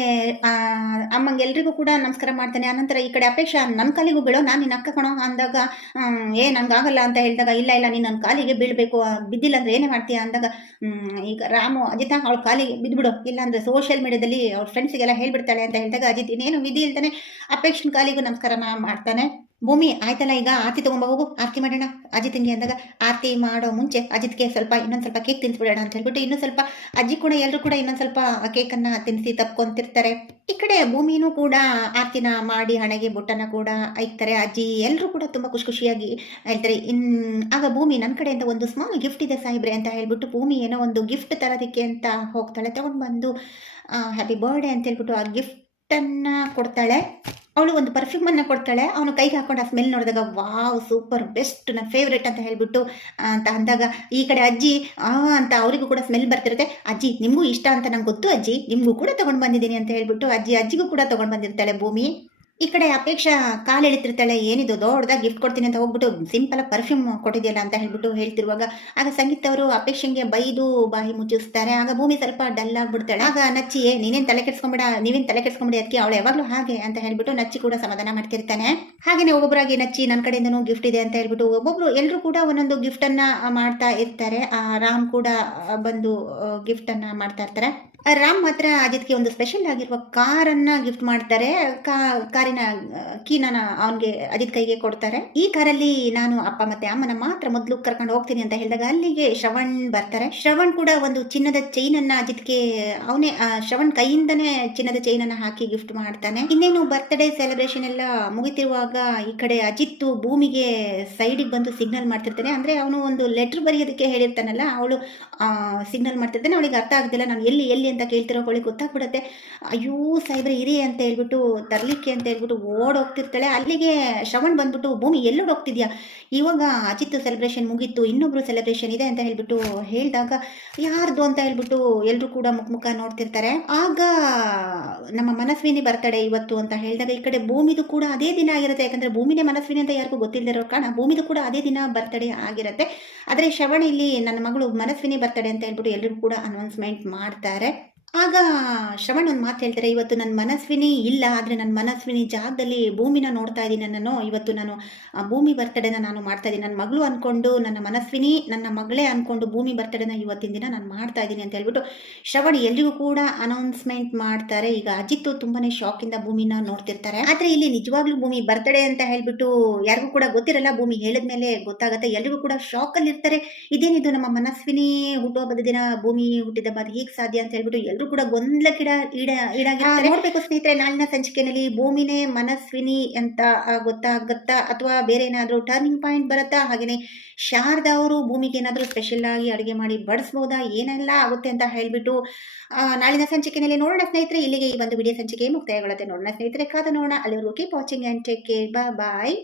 ಅಮ್ಮಂಗೆ ಎಲ್ರಿಗೂ ಕೂಡ ನಮಸ್ಕಾರ ಮಾಡ್ತಾನೆ. ಆನಂತರ ಈ ಕಡೆ ಅಪೇಕ್ಷಾ ನನ್ನ ಕಾಲಿಗೂ ಬೀಳೋ, ನಾನು ನಿನ್ನ ಅಕ್ಕ ಕಣೋ ಅಂದಾಗ ಏ ಏ ನಂಗಾಗಲ್ಲ ಅಂತ ಹೇಳಿದಾಗ, ಇಲ್ಲ ಇಲ್ಲ, ನೀನು ನನ್ನ ಕಾಲಿಗೆ ಬೀಳಬೇಕು ಬಿದ್ದಿಲ್ಲ ಅಂದ್ರೆ ಏನೇ ಮಾಡ್ತೀಯ ಅಂದಾಗ ಈಗ ರಾಮು, ಅಜಿತ ಅವಳ ಕಾಲಿಗೆ ಬಿದ್ದುಬಿಡು ಇಲ್ಲಾಂದ್ರೆ ಸೋಷಿಯಲ್ ಮೀಡಿಯಾದಲ್ಲಿ ಅವ್ರ ಫ್ರೆಂಡ್ಸಿಗೆಲ್ಲ ಹೇಳ್ಬಿಡ್ತಾಳೆ ಅಂತ ಹೇಳಿದಾಗ, ಅಜಿತ್ ಇನ್ನೇನು ವಿಧಿ ಇಲ್ತಾನೆ ಅಪೇಕ್ಷನ್ ಕಾಲಿಗೂ ನಮಸ್ಕಾರ ಮಾಡ್ತಾನೆ. ಭೂಮಿ ಆಯ್ತಲ್ಲ ಈಗ? ಆರತಿ ತೊಗೊಂಬ ಹೋಗು. ಆರತಿ ಮಾಡೋಣ. ಅಜಿತ್ಗೆ ಅಂದಾಗ ಆರತಿ ಮಾಡೋ ಮುಂಚೆ ಅಜಿತ್ಗೆ ಸ್ವಲ್ಪ ಇನ್ನೊಂದು ಸ್ವಲ್ಪ ಕೇಕ್ ತಿನ್ಸ್ಬಿಡೋಣ ಅಂತ ಹೇಳ್ಬಿಟ್ಟು ಇನ್ನೂ ಸ್ವಲ್ಪ ಅಜ್ಜಿ ಕೂಡ ಎಲ್ಲರೂ ಕೂಡ ಇನ್ನೊಂದು ಸ್ವಲ್ಪ ಕೇಕನ್ನು ತಿನ್ನಿಸಿ ತಪ್ಕೊಂತಿರ್ತಾರೆ. ಈ ಕಡೆ ಭೂಮಿನೂ ಕೂಡ ಆರತಿನ ಮಾಡಿ ಹಣೆಗೆ ಬೊಟ್ಟನ ಕೂಡ ಐಕ್ತಾರೆ. ಅಜ್ಜಿ ಎಲ್ಲರೂ ಕೂಡ ತುಂಬ ಖುಷಿ ಖುಷಿಯಾಗಿ ಹೇಳ್ತಾರೆ. ಇನ್ ಆಗ ಭೂಮಿ ನನ್ನ ಕಡೆಯಿಂದ ಒಂದು ಸ್ಮಾಲ್ ಗಿಫ್ಟ್ ಇದೆ ಸಾಹೇಬ್ರೆ ಅಂತ ಹೇಳ್ಬಿಟ್ಟು ಭೂಮಿ ಏನೋ ಒಂದು ಗಿಫ್ಟ್ ತರೋದಕ್ಕೆ ಅಂತ ಹೋಗ್ತಾಳೆ. ತಗೊಂಡು ಬಂದು ಹ್ಯಾಪಿ ಬರ್ಡೇ ಅಂತ ಹೇಳ್ಬಿಟ್ಟು ಆ ಗಿಫ್ಟನ್ನು ಕೊಡ್ತಾಳೆ. ಅವಳು ಒಂದು ಪರ್ಫ್ಯೂಮನ್ನು ಕೊಡ್ತಾಳೆ. ಅವನು ಕೈಗೆ ಹಾಕೊಂಡು ಆ ಸ್ಮೆಲ್ ನೋಡಿದಾಗ, ವಾವ್ ಸೂಪರ್ ಬೆಸ್ಟ್ ನನ್ನ ಫೇವ್ರೇಟ್ ಅಂತ ಹೇಳ್ಬಿಟ್ಟು ಅಂತ ಅಂದಾಗ, ಈ ಕಡೆ ಅಜ್ಜಿ, ಆ, ಅಂತ ಅವರಿಗೂ ಕೂಡ ಸ್ಮೆಲ್ ಬರ್ತಿರುತ್ತೆ. ಅಜ್ಜಿ, ನಿಮಗೂ ಇಷ್ಟ ಅಂತ ನಂಗೆ ಗೊತ್ತು ಅಜ್ಜಿ. ನಿಮಗೂ ಕೂಡ ತೊಗೊಂಡು ಬಂದಿದ್ದೀನಿ ಅಂತ ಹೇಳ್ಬಿಟ್ಟು ಅಜ್ಜಿ ಅಜ್ಜಿಗೂ ಕೂಡ ತೊಗೊಂಡು ಬಂದಿರ್ತಾಳೆ ಭೂಮಿ. ಈ ಕಡೆ ಅಪೇಕ್ಷಾ ಕಾಲು ಎಳಿತಿರ್ತಾಳೆ ಏನಿದು ದೊಡ್ಡದಾಗಿ ಗಿಫ್ಟ್ ಕೊಡ್ತೀನಿ ಅಂತ ಹೋಗ್ಬಿಟ್ಟು ಸಿಂಪಲ್ ಪರ್ಫ್ಯೂಮ್ ಕೊಟ್ಟಿದೆಯಲ್ಲ ಅಂತ ಹೇಳ್ಬಿಟ್ಟು ಹೇಳ್ತಿರುವಾಗ ಆಗ ಸಂಗೀತ ಅವರು ಅಪೇಕ್ಷೆಗೆ ಬೈದು ಬಾಯಿ ಮುಚ್ಚಿಸ್ತಾರೆ. ಆಗ ಭೂಮಿ ಸ್ವಲ್ಪ ಡಲ್ ಆಗ್ಬಿಡ್ತಾಳೆ. ಆಗ ನಚ್ಚಿ "ಏ, ನೀನೇನ್ ತಲೆ ಕೆಡ್ಸ್ಕೊಂಬಿಡ ನೀವೇನ್ ತಲೆ ಕೆಡ್ಸ್ಕೊಂಬಿಡಿ ಅದಕ್ಕೆ ಅವಳು ಯಾವಾಗಲೂ ಹಾಗೆ ಅಂತ ಹೇಳ್ಬಿಟ್ಟು ನಚ್ಚಿ ಕೂಡ ಸಮಾಧಾನ ಮಾಡ್ತಿರ್ತಾನೆ. ಹಾಗೇನೆ ಒಬ್ಬೊಬ್ಬರಾಗಿ ನಚ್ಚಿ ನನ್ನ ಕಡೆಯಿಂದನು ಗಿಫ್ಟ್ ಇದೆ ಅಂತ ಹೇಳ್ಬಿಟ್ಟು ಒಬ್ಬೊಬ್ರು ಎಲ್ಲರೂ ಕೂಡ ಒಂದೊಂದು ಗಿಫ್ಟ್ ಅನ್ನ ಮಾಡ್ತಾ ಇರ್ತಾರೆ. ಆ ರಾಮ್ ಕೂಡ ಬಂದು ಗಿಫ್ಟ್ ಅನ್ನ ಮಾಡ್ತಾ ಇರ್ತಾರೆ. ರಾಮ್ ಮಾತ್ರ ಅಜಿತ್ಗೆ ಒಂದು ಸ್ಪೆಷಲ್ ಆಗಿರುವ ಕಾರನ್ನ ಗಿಫ್ಟ್ ಮಾಡ್ತಾರೆ. ಕಾ- ಕಾರಿನ ಕೀನ ಅವನಿಗೆ, ಅಜಿತ್ ಕೈಗೆ ಕೊಡ್ತಾರೆ. ಈ ಕಾರಲ್ಲಿ ನಾನು ಅಪ್ಪ ಮತ್ತೆ ಅಮ್ಮನ ಮಾತ್ರ ಮೊದಲು ಕರ್ಕೊಂಡು ಹೋಗ್ತೀನಿ ಅಂತ ಹೇಳಿದಾಗ ಅಲ್ಲಿಗೆ ಶ್ರವಣ್ ಬರ್ತಾರೆ. ಶ್ರವಣ್ ಕೂಡ ಒಂದು ಚಿನ್ನದ ಚೈನ್ ಅನ್ನ ಅಜಿತ್ಗೆ, ಅವನೇ ಶ್ರವಣ್ ಕೈಯಿಂದನೇ ಚಿನ್ನದ ಚೈನ್ ಅನ್ನ ಹಾಕಿ ಗಿಫ್ಟ್ ಮಾಡ್ತಾನೆ. ಇನ್ನೇನು ಬರ್ತ್ಡೇ ಸೆಲೆಬ್ರೇಷನ್ ಎಲ್ಲ ಮುಗಿತಿರುವಾಗ ಈ ಕಡೆ ಅಜಿತ್ ಭೂಮಿಗೆ ಸೈಡಿಗೆ ಬಂದು ಸಿಗ್ನಲ್ ಮಾಡ್ತಿರ್ತಾನೆ. ಅಂದ್ರೆ ಅವನು ಒಂದು ಲೆಟರ್ ಬರೆಯೋದಕ್ಕೆ ಹೇಳಿರ್ತಾನಲ್ಲ, ಅವಳು ಸಿಗ್ನಲ್ ಮಾಡ್ತಿರ್ತಾನೆ. ಅವಳಿಗೆ ಅರ್ಥ ಆಗ್ತಿಲ್ಲ, ನಾನು ಎಲ್ಲಿ ಎಲ್ಲಿ ಅಂತ ಕೇಳ್ತಿರೋ ಅವಳಿಗೆ ಗೊತ್ತಾಗ್ಬಿಡುತ್ತೆ. ಅಯ್ಯೋ, ಸಾಹೇಬ್ರೆ, ಇರಿ ಅಂತ ಹೇಳ್ಬಿಟ್ಟು ತರ್ಲಿಕ್ಕೆ ಅಂತ ಹೇಳ್ಬಿಟ್ಟು ಓಡೋಗ್ತಿರ್ತಾಳೆ. ಅಲ್ಲಿಗೆ ಶ್ರವಣ್ ಬಂದ್ಬಿಟ್ಟು, ಭೂಮಿ ಎಲ್ಲೋಡ್ ಹೋಗ್ತಿದ್ಯಾ? ಇವಾಗ ಅಜಿತ್ ಸೆಲೆಬ್ರೇಷನ್ ಮುಗೀತು. ಇನ್ನೊಬ್ರು ಸೆಲೆಬ್ರೇಷನ್ ಇದೆ ಅಂತ ಹೇಳ್ಬಿಟ್ಟು ಹೇಳಿದಾಗ, ಯಾರ್ದು? ಅಂತ ಹೇಳ್ಬಿಟ್ಟು ಎಲ್ಲರೂ ಕೂಡ ಮುಖ ಮುಖ ನೋಡ್ತಿರ್ತಾರೆ. ಆಗ ನಮ್ಮ ಮನಸ್ವಿನಿ ಬರ್ತಡೆ ಇವತ್ತು ಅಂತ ಹೇಳಿದಾಗ, ಈ ಕಡೆ ಭೂಮಿದು ಕೂಡ ಅದೇ ದಿನ ಆಗಿರುತ್ತೆ. ಯಾಕಂದ್ರೆ ಭೂಮಿನೇ ಮನಸ್ವಿನಿ ಅಂತ ಯಾರಿಗೂ ಗೊತ್ತಿಲ್ಲದಿರೋ ಕಾರಣ, ಭೂಮಿದು ಕೂಡ ಅದೇ ದಿನ ಬರ್ತಡೆ ಆಗಿರುತ್ತೆ. ಆದರೆ ಶ್ರವಣ ಇಲ್ಲಿ ನನ್ನ ಮಗಳು ಮನಸ್ವಿನಿ ಬರ್ತಡೆ ಅಂತ ಹೇಳ್ಬಿಟ್ಟು ಎಲ್ಲರೂ ಕೂಡ ಅನೌನ್ಸ್ಮೆಂಟ್ ಮಾಡ್ತಾರೆ. ಆಗ ಶ್ರವಣ್ ಒಂದು ಮಾತು ಹೇಳ್ತಾರೆ, ಇವತ್ತು ನನ್ನ ಮನಸ್ವಿನಿ ಇಲ್ಲ, ಆದರೆ ನನ್ನ ಮನಸ್ವಿನಿ ಜಾಗದಲ್ಲಿ ಭೂಮಿನ ನೋಡ್ತಾ ಇದ್ದೀನಿ ನಾನು ಇವತ್ತು ನಾನು ಭೂಮಿ ಬರ್ತಡೇನ ನಾನು ಮಾಡ್ತಾ ಇದ್ದೀನಿ ನನ್ನ ಮಗಳು ಅಂದ್ಕೊಂಡು ನನ್ನ ಮನಸ್ವಿನಿ, ನನ್ನ ಮಗಳೇ ಅಂದ್ಕೊಂಡು ಭೂಮಿ ಬರ್ತಡೆನ ಇವತ್ತಿನ ದಿನ ನಾನು ಮಾಡ್ತಾ ಇದ್ದೀನಿ ಅಂತ ಹೇಳ್ಬಿಟ್ಟು ಶ್ರವಣ್ ಎಲ್ರಿಗೂ ಕೂಡ ಅನೌನ್ಸ್ಮೆಂಟ್ ಮಾಡ್ತಾರೆ. ಈಗ ಅಜಿತ್ ತುಂಬಾನೇ ಶಾಕಿಂದ ಭೂಮಿನ ನೋಡ್ತಿರ್ತಾರೆ. ಆದರೆ ಇಲ್ಲಿ ನಿಜವಾಗ್ಲೂ ಭೂಮಿ ಬರ್ತಡೇ ಅಂತ ಹೇಳ್ಬಿಟ್ಟು ಯಾರಿಗೂ ಕೂಡ ಗೊತ್ತಿರಲ್ಲ. ಭೂಮಿ ಹೇಳಿದ್ಮೇಲೆ ಗೊತ್ತಾಗುತ್ತೆ. ಎಲ್ರಿಗೂ ಕೂಡ ಶಾಕಲ್ಲಿ ಇರ್ತಾರೆ ಇದೇನಿದು ನಮ್ಮ ಮನಸ್ವಿನಿ ಹುಟ್ಟುಹಬ್ಬದ ದಿನ? ಭೂಮಿ ಹುಟ್ಟಿದ ಬಾರಿ ಹೀಗೆ ಸಾಧ್ಯ ಅಂತ ಹೇಳ್ಬಿಟ್ಟು ಎಲ್ಲರೂ ಕೂಡ ಗೊಂದಲಕ್ಕಿಡ ಈಡ, ಈಡಾಗಿರ್ತಾರೆ. ನೋಡ್ಬೇಕು ಸ್ನೇಹಿತರೆ, ನಾಳಿನ ಸಂಚಿಕೆನಲ್ಲಿ ಭೂಮಿನೇ ಮನಸ್ವಿನಿ ಅಂತ ಗೊತ್ತಾಗತ್ತಾ ಅಥವಾ ಬೇರೆ ಏನಾದರೂ ಟರ್ನಿಂಗ್ ಪಾಯಿಂಟ್ ಬರುತ್ತಾ? ಹಾಗೆಯೇ ಶಾರದಾ ಅವರು ಭೂಮಿಗೆ ಏನಾದರೂ ಸ್ಪೆಷಲ್ ಆಗಿ ಅಡುಗೆ ಮಾಡಿ ಬಡಿಸ್ಬೋದಾ? ಏನೆಲ್ಲ ಆಗುತ್ತೆ ಅಂತ ಹೇಳ್ಬಿಟ್ಟು ನಾಳಿನ ಸಂಚಿಕೆಯಲ್ಲಿ ನೋಡೋಣ ಸ್ನೇಹಿತರೆ. ಇಲ್ಲಿಗೆ ಈ ಒಂದು ವಿಡಿಯೋ ಸಂಚಿಕೆ ಮುಕ್ತಾಯಗೊಳ್ಳುತ್ತೆ. ನೋಡೋಣ ಸ್ನೇಹಿತರೆ, ಕಾದ ನೋಡೋಣ. ಅಲ್ಲಿವರೆಗೂ keep watching and take care bye